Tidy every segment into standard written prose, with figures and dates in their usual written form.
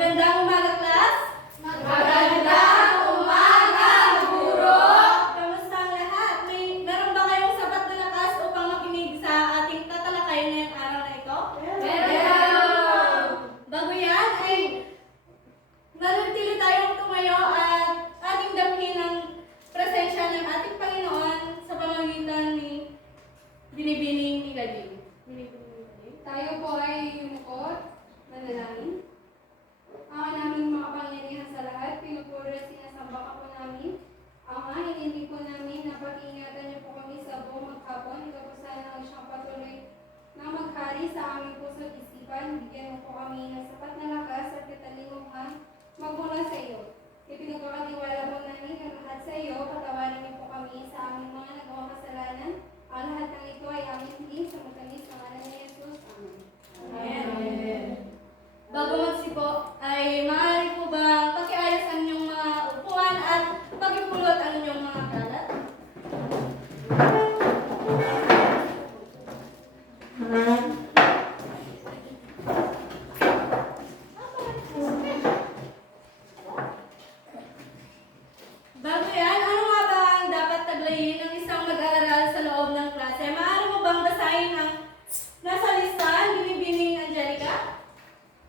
Magandang umaga, class! Magandang umaga, guro! Kamusta ang lahat? Meron ba kayong sapat na lakas upang makinig sa ating tatalakayin ngayong araw na ito? Meron! Bago yan ay nanatili tayong tumayo at ating damhin ang presensya ng ating Panginoon sa pamamagitan ni Binibining ni Gading. Tayo po ay yumukot, manalangin. Ang naming makapangyarihan sa lahat, pinupuri at sinasamba ka po namin. Ama, hindi po namin na pag-iingatan niyo po kami sa buong maghapon. Ito po sana ang siyang patuloy na maghari sa aming puso at isipan. Bigyan mo po kami ng sapat na lakas at katalinuhan magmula sa iyo. Ipinagkakatiwala po namin ang lahat sa iyo. Patawarin niyo po kami sa aming mga nagawang kasalanan. Ang lahat ng ito ay aming hiling sa matamis ng ngalan ni Jesus. Amen. Amen. Bago magsipo, ay maaari po ba pakiayos ang inyong mga upuan at pagipulot ang inyong mga kalat? Bago yan, ano nga ba ang dapat taglayin ng isang mag-aaral sa loob ng klase? Maaari mo bang basahin ang nasa listahan, Binibining Angelica?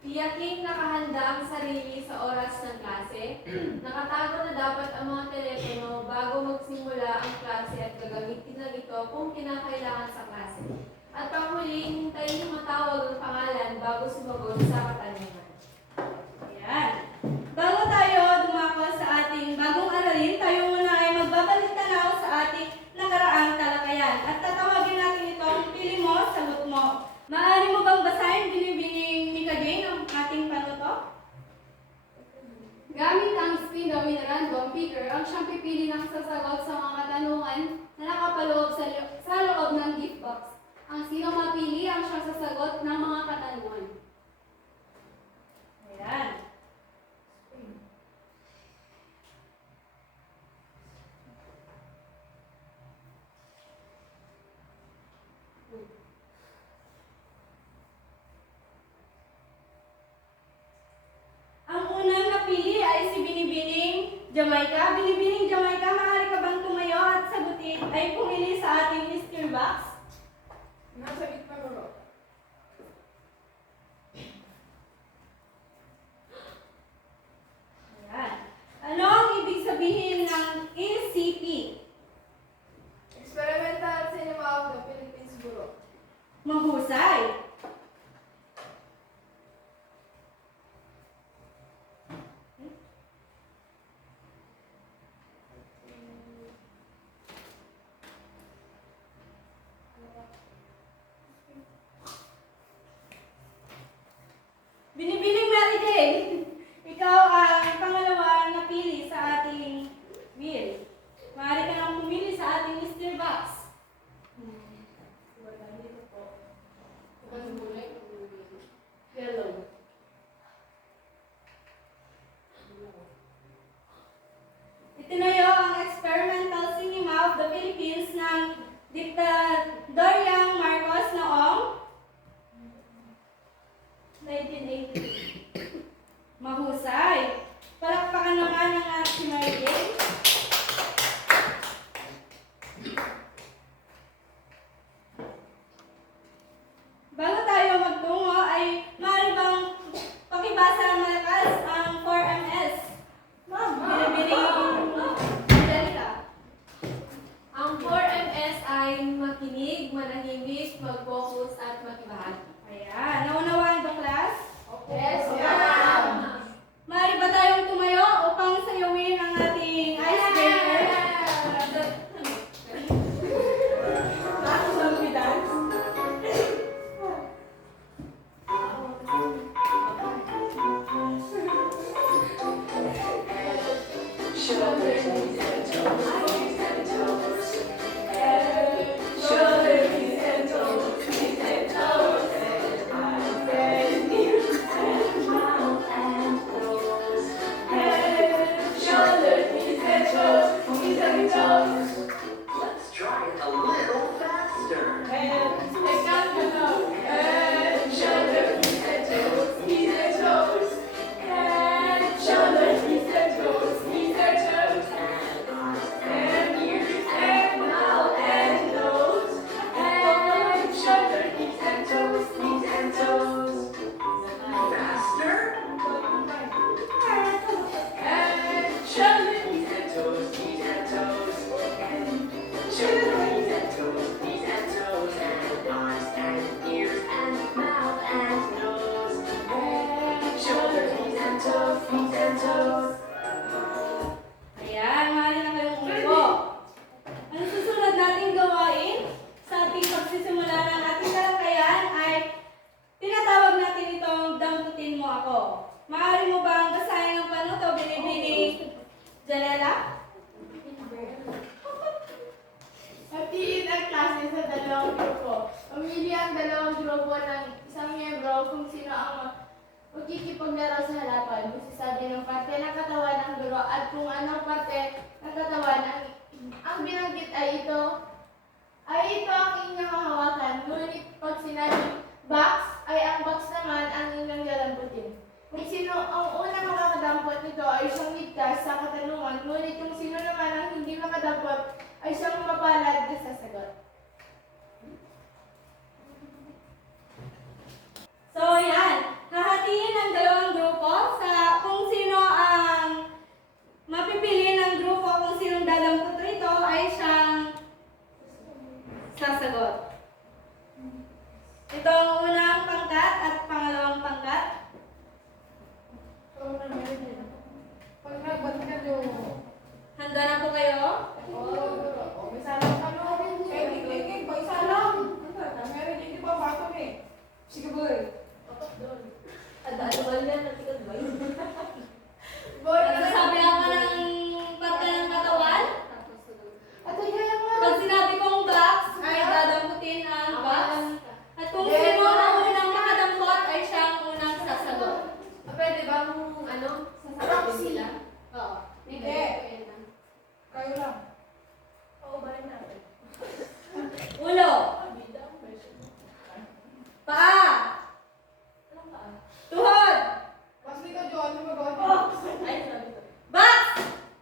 Tiyaking nakahanda ang sarili sa oras ng klase. Nakatago na dapat ang mga telepono bago magsimula ang klase at gagamitin na ito kung kinakailangan sa klase. At panghuli, hintayin matawag ang pangalan bago sumagot sa katanungan. Ayan. Bago tayo dumako sa ating bagong aralin, tayo muna ay magbabalik tanaw sa ating nakaraang talakayan. At tatawagin natin itong pili mo, sagot mo. Maaari mo bang basahin, Binibining ni Kagay, ang ating panuto? Gamit ang spin o random picker, ang siyang pipili ng sasagot sa mga katanungan na nakapaloob sa loob ng gift box. Ang sino mapili ang siyang sasagot ng mga katanungan. Ayan. Ang unang napili ay si Binibining Jamaica. Binibining Jamaica, maaari ka bang tumayo at sagutin ay pumili sa ating mystery box? Nasa gitna mo. Ayan. Ano ang ibig sabihin ng ECP? Experimental Cinema of the Philippines, guro. Mahusay. Binibining Mary Jane, ikaw ang pangalawa na pili sa ating wheel. Maaari ka nang pumili sa ating mystery box. Yellow. Itinayo ang Experimental Cinema of the Philippines ng Dictadoryang Marcos noong 1980. Mahusay. Palakpakan naman ang ating Mary Jane. Bago tayo magtungo ay maaari bang pakibasa ng malakas ang 4MS? Binibining Angelica. Ang 4MS ay makinig, manahimik, mag-focus at makibahagi. Ayan. Naunawaan ba, class? Yes, ma'am. Maaari ba tayong tumayo upang sayawin ang ating icebreaker? Bago mag-dance? Let's try it a little faster. Shoulder, knees and toes, knees and toes. Ayan, mahali na kayong umupo. Ang susunod nating gawain sa ating pagsisimula ng ating talakayan ay tinatawag natin itong damputin mo ako. Maaari mo bang basahin ang panuto, Binibini Janela? Hatiin ang klase sa dalawang grupo. Pumili ang dalawang grupo ng isang miyembro kung sino ang magkikipaglaro sa harapan. Magsasabi ng parte ng katawan ng guro at kung anong parte ng katawan ang binanggit ay ito ang inyong hahawakan. Ngunit pag sinabing box, ay ang box naman ang inyong dalamputin. Kung sino ang unang makakadampot nito ay siyang ligtas sa katanungan, ngunit kung sino naman ang hindi makadampot ay siyang mapalad na sasagot. So, yan. Hahatiin ang dalawang grupo sa kung sino ang mapipili ng grupo kung sinong dadampot rito ay siyang sasagot. Ito ang unang pangkat at pangalawang pangkat. Pag nagbat ka doon, Handa na po kayo? may salang ka no? Kaya pa isa lang. Meron hindi pa bago eh. Sige boy. Adaan yan, natikad ba yun? Sabi ako ng parte ng katawan. At kaya nga. Pag sinabi kong box, ay dadamputin ang box. At kung sino ang unang makadampot, ay siya ang unang sasagot. Pwede ba kung sasabihin sila? Oo. Hindi. Kayo lang. Oo, ba rin natin? Ulo. Paa. Anong paa? Tuhod. Mas dito, John. Ano ba? Ay, sabi ko. Box.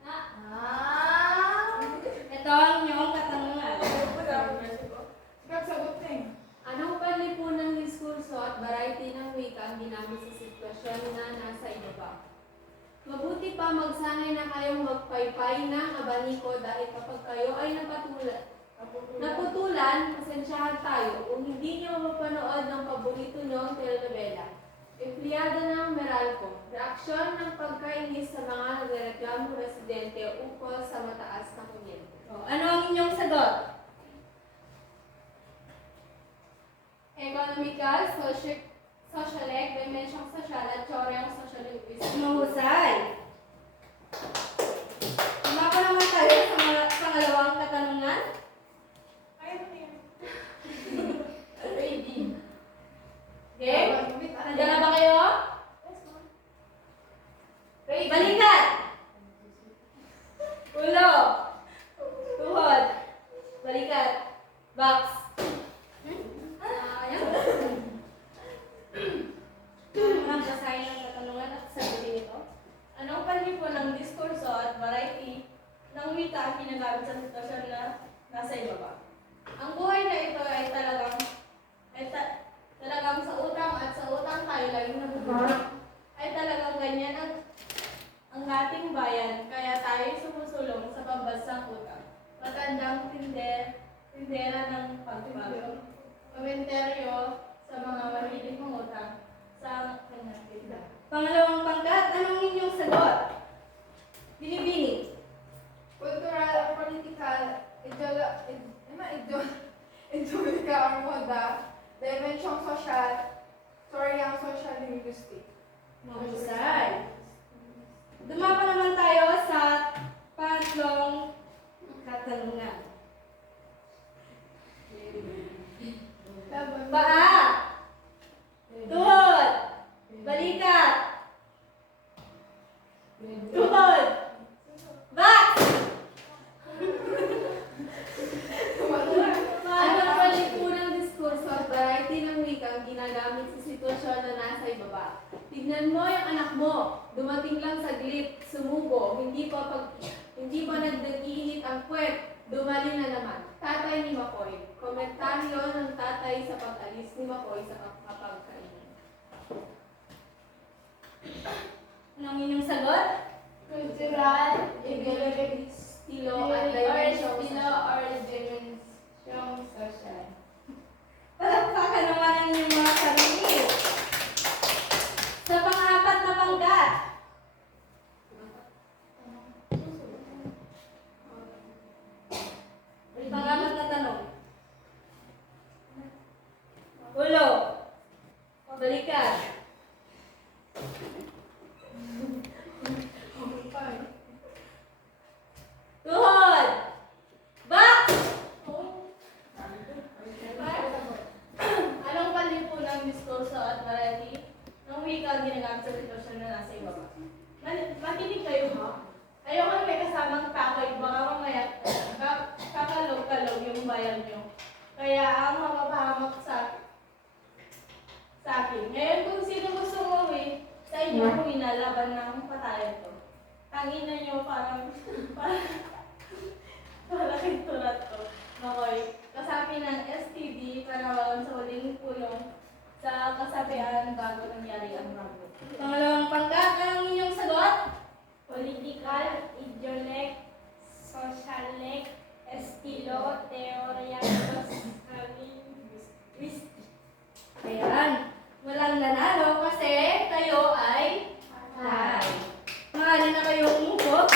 Ah! Ito ang inyong katanungan. Nagsagot na eh. Anong panlipunan ng diskurso at variety ng wika ang ginamit sa sitwasyon na nasa ibaba? Mabuti pa magsanay na kayong magpaypay ng abaniko dahil kapag kayo ay naputulan, pasensyahan tayo kung hindi nyo mapanood ng paborito nyong telenovela. Empleyado ng Meralco, reaksyon ng pagkainis sa mga nagrereklamong residente ukol sa mataas na kuryente. Ano ang inyong sagot? Economical, socialec, dimensyong sosyal at teoryang sociolinguistic. Mahusay. Tumako naman tayo sa pangalawang katanungan. Ayaw na yan. Ready. Okay? Handa na ba kayo? Balikat. Ulo. Tuhod. Balikat. Box. Ang basahin ng katanungan at sagutin ito. Anong panlipon ng diskurso at variety ng wika ang ginagamit sa sitwasyon na nasa ibaba? Ang buhay na ito ay talagang sa utang at sa utang tayo laging nabubuhay. Ay talagang ganyan ang ating bayan, kaya tayo sumusulong sa pambansang utang. Matandang tindera ng pagbago. Komentaryo sa mga mahilig mangutang sa kanyang tindahan. Pangalawang pangkat, anong inyong sagot? Binibini. Cultural or political, ideolika or moda, dimensyong sosyal, teoryang social linguistic. Mahusay. Dumapa naman tayo sa pangatlong katanungan. Paa. Tuhod. Balikat. Tuhod. Box. Anong panlipunang diskurso at variety ng wika ang ginagamit sa sitwasyon na nasa ibaba? Tignan mo yung anak mo. Dumating lang saglit, sumubo, hindi pa nagdag-iinit ang puwet. Dumaling na naman. Tatay ni Makoy. Komentaryo ng tatay sa pag-alis ni Makoy sa kapagkainan. Anong inyong sagot? Cultural, Ideologic estilo at or dimensyong estilo or dimensyong social. Palakpakan naman ang inyong mga sarili. Sa pang-apat na pangkat, Makinig kayo ha. Ayoko may kasamang takoy, baka mamaya kakalog-kalog yung bayan nyo. Kaya ang mapapahamak sa akin. Ngayon kung sino gusto umuwi, sa inyo umuwi na laban ng patayan to. Tangina nyo parang malaking tulat to. Makoy, kasapi ng STD para walang sa huling pulong sa kasapian bago nangyari ang ragot. Pangalawang pangkat, anong inyong sagot? Political, ideolek, socialek, estilo, teorya, linguistic. Ayan. Walang nanalo kasi kayo ay tie. Maaari na kayo umupo.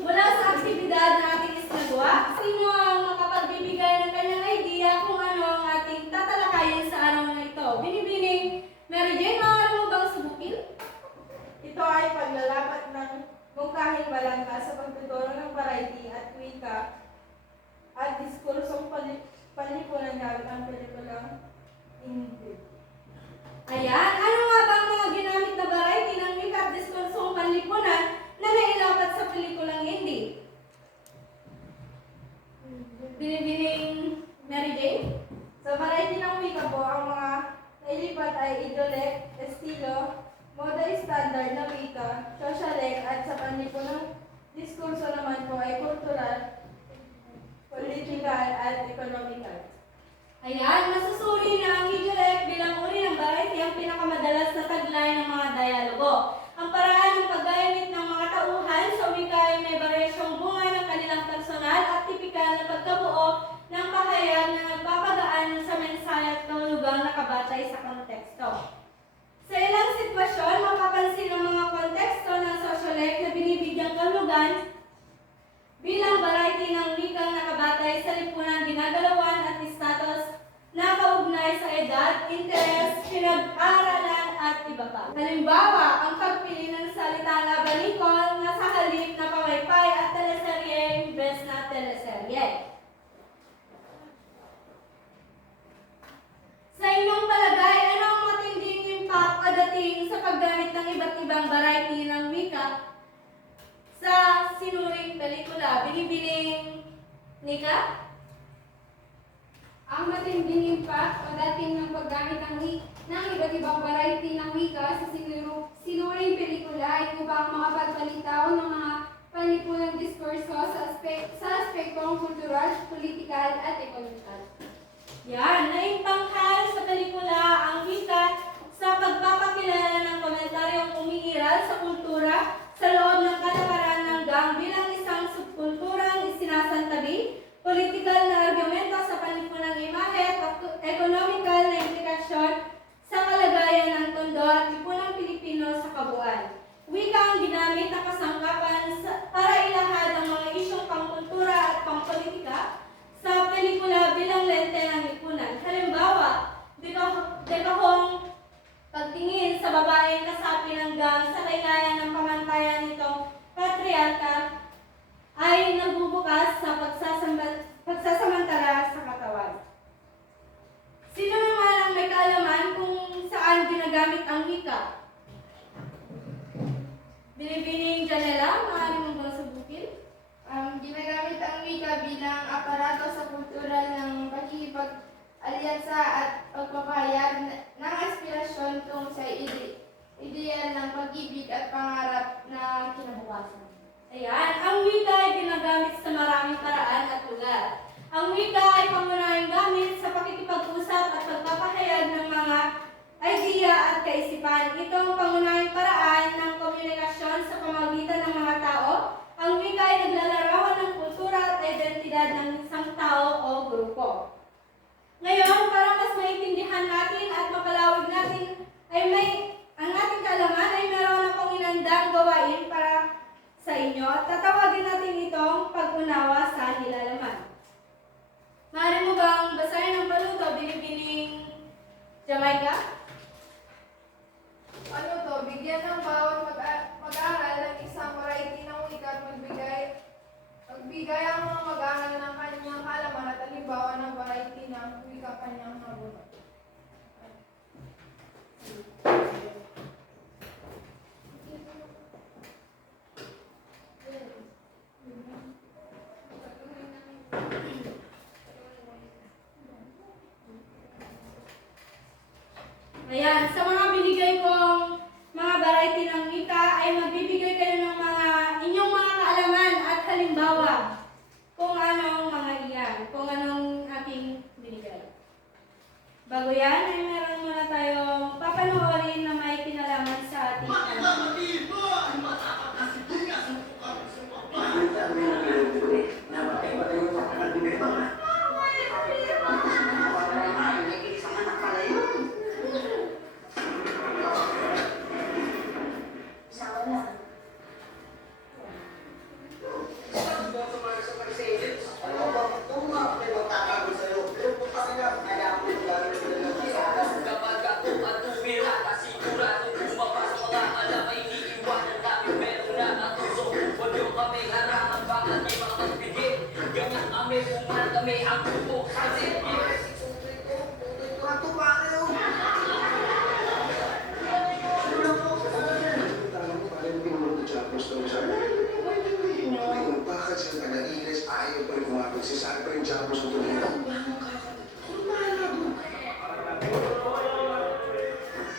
Mula sa aktibidad na ating isinagawa, sino ang makapagbibigay ng kanyang idea kung ano ang ating tatalakayin sa araw na ito? Binibining Mary Jane, maaari mo bang subukin? Ito ay paglalapat ng mungkahing balangka sa pagtuturo ng variety at wika at diskursong panlipunan gamit ang pelikulang Hindi. Ayan, ano nga ba ang mga ginamit na variety ng wika at diskursong panlipunan na nailapat sa pelikulang hindi? Binibining Mary Jane? Sa variety ng wika po, ang mga nailipat ay idolek, estilo, moda standard na wika, socialek, at sa panlipunang diskurso naman po ay kultural, political, at economical. Ayan, masusuri na ang idolek bilang uri ng variety ang pinakamadalas na taglay ng mga dialogo. Ang paraan ng paggamit ng mga tauhan sa wika ay may baryasyong bunga ng kanilang personal at tipikal na pagkabuo ng pahayag na nagpapagaan sa mensahe at kahulugang nakabatay sa konteksto. Sa ilang sitwasyon, mapapansin ang mga konteksto ng sociolek na binibigyang kahulugan bilang variety ng wikang nakabatay sa lipunang ginagalawan at status na kaugnay sa edad, interes, pinag-aaralan at iba pa. Halimbawa, ang pagpili ng salita labanikon na sa halip na pawaypay at teleserye imbes na teleserye. Sa inyong palagay, ano ang matinding impact pagdating sa paggamit ng iba't ibang variety ng wika sa sinuring pelikula? Binibining Nika? Ang matinding impact pagdating ng paggamit ng iba't ibang variety ng wika sa sinuring pelikula ay upang makapagpalitaw ng mga panlipunang diskurso sa aspektong kultural, politikal at ekonomikal. Yan, naipanghal sa pelikula ang wika sa pagpapakilala ng komentaryong umiiral sa kultura sa loob ng kalakaran ng gang bilang isang subkulturang isinasantabi, politikal na argumento sa panlipunang imahe at ekonomikal na implikasyon sa kalagayan ng tondo at lipunang Pilipino sa kabuuan. Wika ang ginamit na kasangkapan para ilahad ang mga isyong pangkultura at pangpolitika sa pelikula bilang lente ng lipunan. Halimbawa, dekahong pagtingin sa babaeng kasapi ng gang sa laylayan ng pamantayan nitong patriarka ay nagbubukas sa pagsasamantala sa katawan. Sino naman ang may kaalaman kung saan ginagamit ang wika? Binibining Janela, maaari mo bang subukin? Ginagamit ang wika bilang aparato sa kultural ng pakikipag-alyansa at pagpapahayag ng aspirasyon tungkol sa ideal ng pag-ibig at pangarap na kinabukasan. Ayan, ang wika ay ginagamit sa maraming paraan at lugar. Ang wika ay pangunahing gamit sa pakikipag-usap at pagpapahayag ng mga idea at kaisipan. Ito ang pangunahing paraan ng komunikasyon sa pamamagitan ng mga tao. Ang wika ay naglalarawan ng kultura at identidad ng isang tao o grupo. Ngayon, para mas maintindihan natin at mapalawig natin ang ating kaalaman ay meron akong inandang gawain para sa inyo at tatawagin natin itong pag-unawa sa nilalaman. Maaari mo bang basahin ang paluto, Binibining Jamaica? Ano to? Bigyan ng bawat mag-aaral ng isang variety ng wika at magbigay ang mga mag-aaral ng kanyang kaalaman at halimbawa ng variety ng wika kanyang nabuhat. Ayan, sa mga binigay kong mga variety ng wika ay magbibigay kayo ng mga inyong mga kaalaman at halimbawa kung anong mga iyan, kung anong aking binigay. Bago yan ay meron muna tayong papanoorin na may kinalaman sa ating Kapag ako at tumira, kasigurado bumaba sa mga alam ay iniiwanan namin meron na natuso. Huwag yung kami harangan, baka di makagbigay. Ganyan kami, pumal kami ang tubo. Kasi bakit sila nag-iinis? Ayaw pa rin kumapit. Si Saan pa rin Japos ang tumira.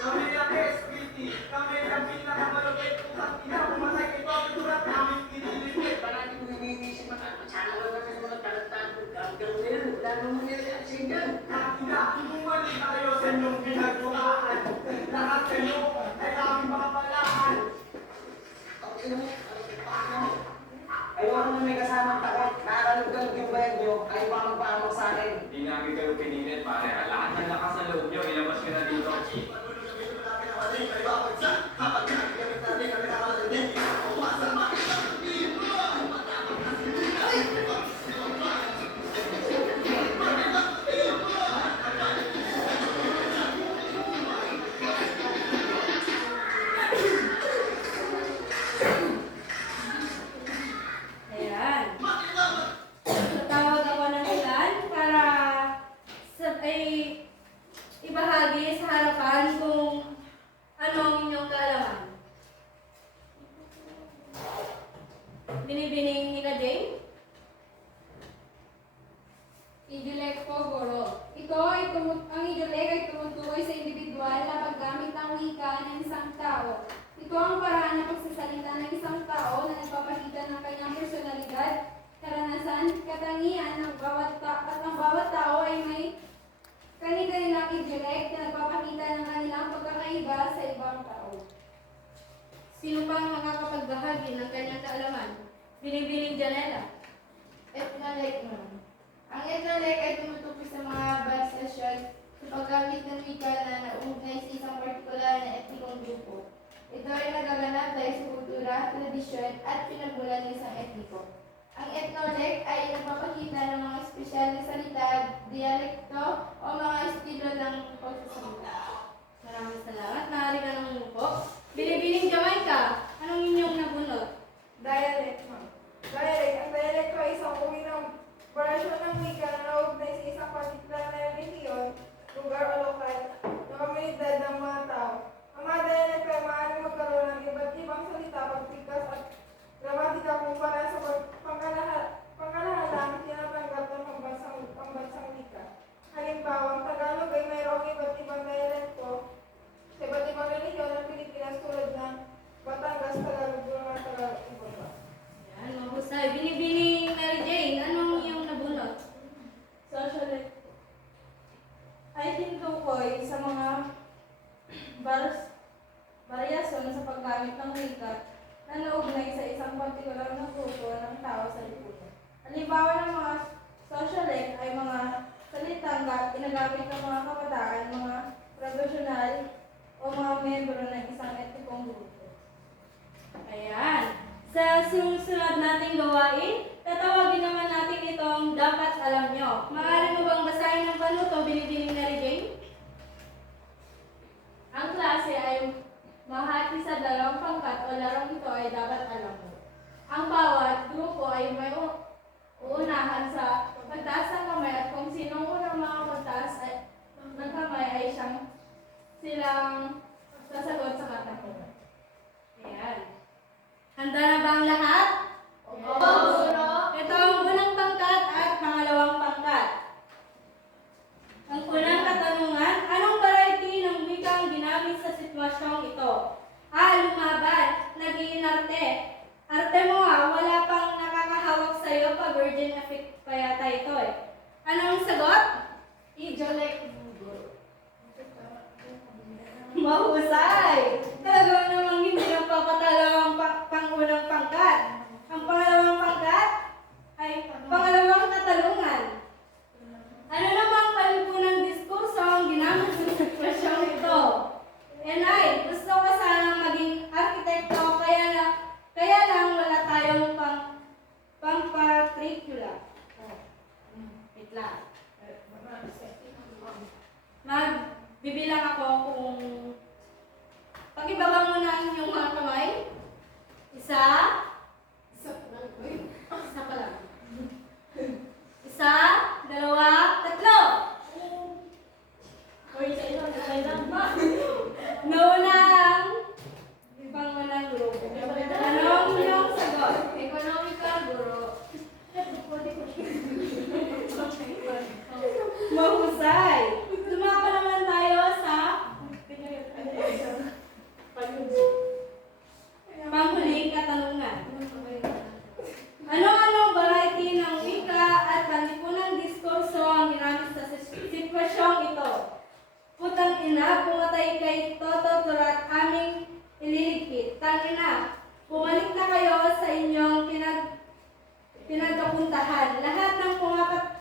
Kami ang SPT, kami ang pinakamalupit utang ina, pumatay kay Papa Durat, namin pinilipit. parang kung iniisip mo, sana wala na mga tarantado. Hanggang ngayon, wala naman nila ang singan. Ina, bumalik tayo sa inyong pinagbukaan. Lahat kayo ay aming papalaan. Ayaw naman may kasamang takot. Nakakalugkalog yung bayan nyo. Ayaw pa magpahamag sa akin. Hindi namin kayo pinilit, pare. Lahat ng lakas sa loob nyo, ilabas nyo na dito. Ayan. Tatawag ako ng ilan para ibahagi sa harapan kung anong inyong kaalaman. Binibining ni Jane? Idulek po, Goro. Ang idulek ay tumutukoy sa individual na paggamit ng wika ng isang tao. Ito ang paraan ng pagsasalita ng isang tao na nagpapakita ng kanyang personalidad, karanasan, katangian at ang bawat tao ay may kani-kanilang idulek na nagpapakita ng kanilang pagkakaiba sa ibang tao. Sino pang makakapagbahagi ng kanyang kaalaman? Binibining Janela. Ethnoleg naman. Ang ethnoleg ay tumutukoy sa mga balisasyon sa paggamit ng wika na nauugnay sa isang partikular na etnikong grupo. Ito ay nagaganap dahil sa kultura, tradisyon, at pinagmulan ng isang etniko. Ang ethnoleg ay nagpapakita ng mga espesyal na salita, dialekto, o mga estilo ng pagsasalita. Maraming salamat. Maaari ka nang umupo. Binibining Jamaica. Anong inyong nabunot? Dialect, ma'am. Dialect. Ang dialect ay isang uri ng variasyon ng wika na nauugnay sa isang partikular na relihiyon, lugar o lokal, na komunidad ng mga tao. Ang mga dialect ay maaaring magkaroon ng iba't ibang salita, pagpikas at gramatika kung para sa pangkalahalang tinatanggap ng pambansang wika. Halimbawa, ang Tagalog ay mayroong iba't ibang dialekto sa iba't ibang relihiyon ng Pilipinas tulad ng Batangas, Tagalog, Bulungan, Tagalog, iba pa. Yan, mahusay. Binibining Mary Jane. Anong iyong nabunot? Socially, ay tinutukoy sa mga variasyon sa paggamit ng wika na naugnay sa isang partikular na grupo ng tao sa lipunan. Halimbawa ng mga socialite ay mga salitang ginagamit ng mga kabataan, mga profesional o mga miyembro ng isang etnikong grupo. Ayan. Sa susunod nating gawain, tatawagin naman natin itong dapat alam nyo. Maaari mo bang basahin ang panuto, Binibining Mary Jane? Ang klase ay mahati sa dalawang pangkat o larong ito ay dapat alam mo. Ang bawat grupo ay may uunahan sa pagtaas ng kamay at kung sinong unang makapagtaas ng kamay ay silang sasagot sa katanungan. Ayan. Handa na ba ang lahat? Ito ang unang pangkat at pangalawang pangkat. Ang unang katanungan, anong variety ng wikang lumaban, nag-iinarte. Arte mo wala pang nakakahawak sa'yo pa virgin na fit pa yata ito eh. Anong sagot? Ijolek. Mahusay! Talagang namang hindi nagpapatalo ang pangunang pangkat. Ang pangalawang pangkat ay pangalawang katalungan. Ano namang palipunang diskurso ang ginamit sa sitwasyong ito? Yan ay, gusto ko sanang maging arkitekto kaya lang wala tayong pampatricula. Wait lang. Magbibilang ako kung pag-ibaba mo na ang inyong mga kamay. Isa. Isa pa lang. Isa, dalawa, tatlo. Nauna ang pangunang grupo. Anong inyong sagot? Economical, guro. Mahusay. Dumapa naman tayo sa panghuling katanungan. Ano-anong variety ng wika at panlipunang diskurso ang ginamit sa sitwasyong ito? Putang ina, pumatay kay Toto Turat aming ililigpit. Tangina, bumalik na kayo sa inyong pinagkapuntahan. Lahat ng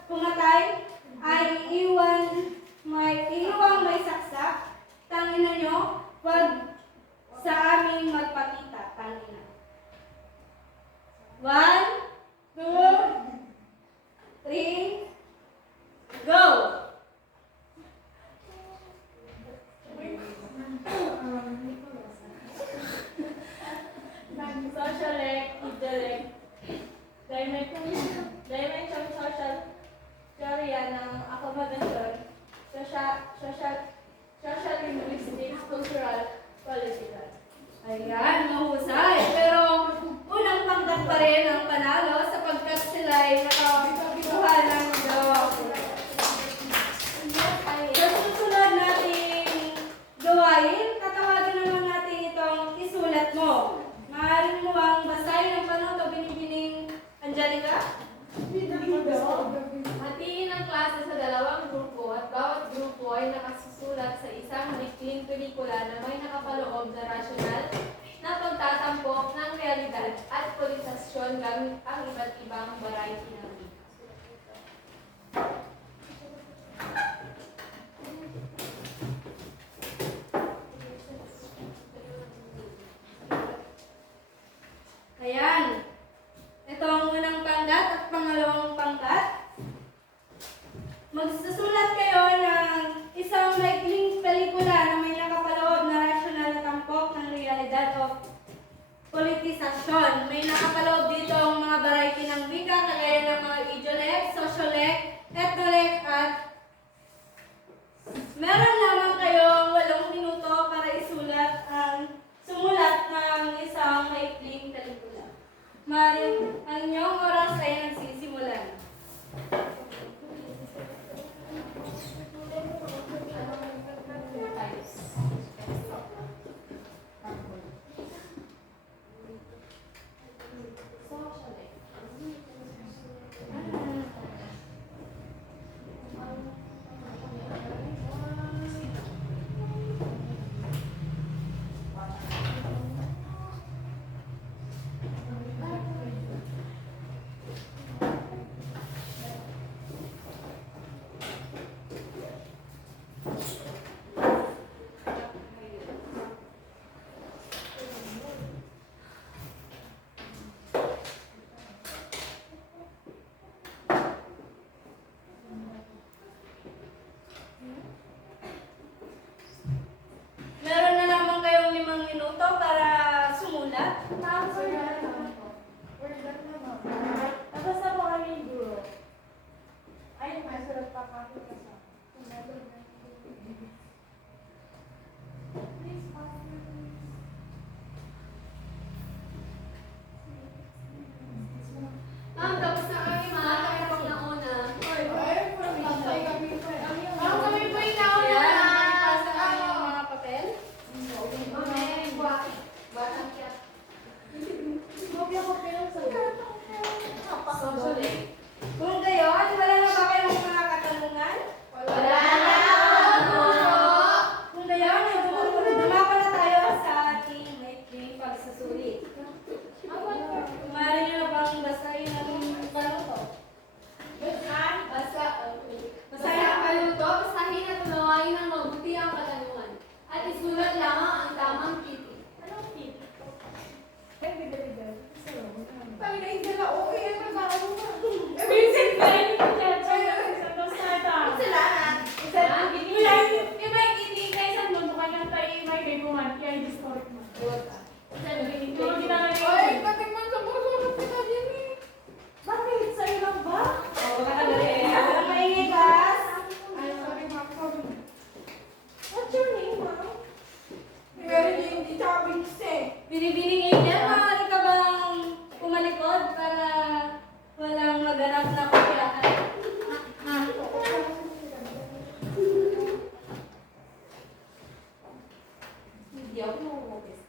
pumatay ay iiwang may saksak. Tangina nyo, wag sa aming magpakita. Tangina. 1, 2, 3, go! Socialek, Idelek, Dimension Social Teorya ng Akomodasyon, Social Linguistics, Cultural, Political. Ayan, mahusay. Pero unang pangkat pa rin ang panalo sapagkat sila ay nakakuha ng dalawang. Sa susunod nating gawain, tatawagin naman natin itong isulat mo. Maaaring mo ang basahin ang panuto binibining Angelica? Hatiin ang klase sa dalawang grupo at bawat grupo ay nakasusulat sa isang maikling pelikula na may nakapaloob na rasyonal na pagtatampok ng realidad at politisasyon gamit ang iba't ibang variety ng wika. Ayan. Ito ang unang pangkat at pangalawang pangkat. Magsusulat kayo ng isang maikling pelikula na may nakapaloob na rasyonal na tampok ng realidad o politisasyon. May nakapaloob dito ang mga variety ng wika, kagaya ng mga idiolek, sociolek, etnolek, at meron lamang kayong 8 minuto para sumulat ng isang maikling pelikula. Maring ang inyong oras ay nagsisimulan. Meron na lamang kayong 5 minuto para sumulat. Nabasa po kami yung guro. Ay, may sulat pa kami kasi. Ma'am, tapos na kami mga kapag na una. Kami po yung Ayan, nakipasa ang mga papel. Ma'am, kaya historic mo. Ay, Ay, katingman sa burso kita din eh. bakit? Sa'yo lang ba? O, nakadali. Walang maingay, class. Ay, sorry ma'am, sorry. What's your name, ma'am? Mary Jane, di tsaka Biggs eh. Binibining Angel, maaari ka bang pumalikod para walang maganap na kuyakan? Hindi ako mamumukis.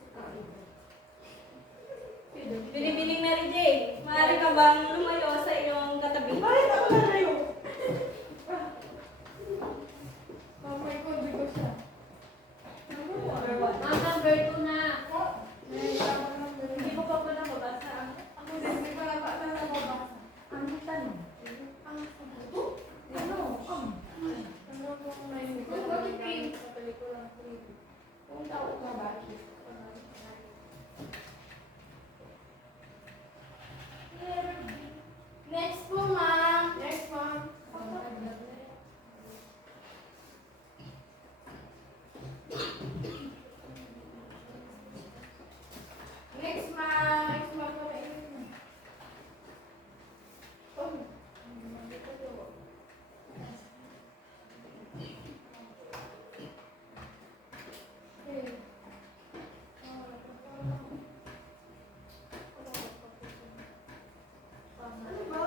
Binibining Mary Jane, maaari ka bang lumayo sa iyong katabi? Bakit ako lalayo? Mamay ko, di ko siya. Ma'am, number 2 na. Ay, tama lang. Hindi ko pa pala mabasa. Ako din, di ko na ba nababasa. Ang tanong. Ang sabuto? Ano? Ano kung may Kung bakit cream? Sa pelikulang cream. Kung tawag na bakit? Next po, ma'am. Next, ma'am. Next, ma'am. Next, ma'am. Oh. Okay. Ano ba?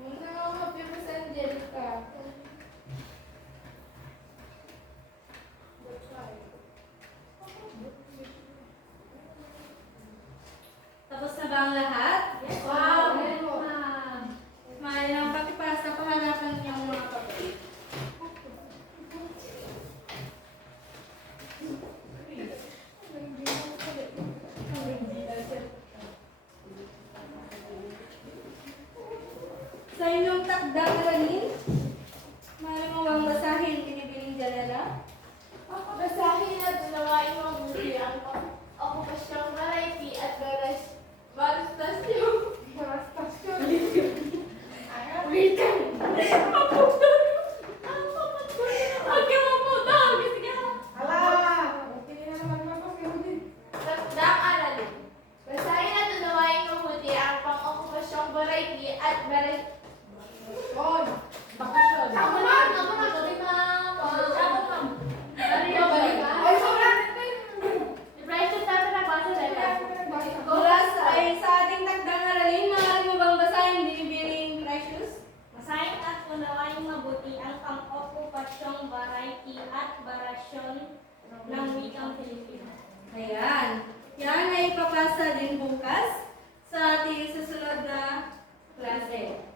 Una nga mga Miss Angelica. Tapos na ba ang lahat? Yes, Wow! Yes, ma'am. Maaari nang pakipasa pahanapan niyong mga papel. Sa inyong takdang aralin, maaari mo bang basahin binibining Jalala? Basahin at unawain mabuti ang okupasyong variety at barastasyon. Barastasyon. Wait ka! Huwag ka mapunta! Kasi ka! Hala! Okay na naman mapapagod. Takdang aralin. Basahin at unawain mabuti ang pang-okupasyong variety at barastasyon. Bakasyon. Ako na! Sorry, ma'am. Ako, ma'am. Ay, sobrang depression tayo nagbasa dahil. Mula sa ating takdang aralin, maaari mo bang basahin binibining Precious? Masahin at unawain mabuti ang pang-okupasyong variety at barasyon ng wikang Pilipino. Ayan. Yan ay papasa din bukas sa ating susunod na klase.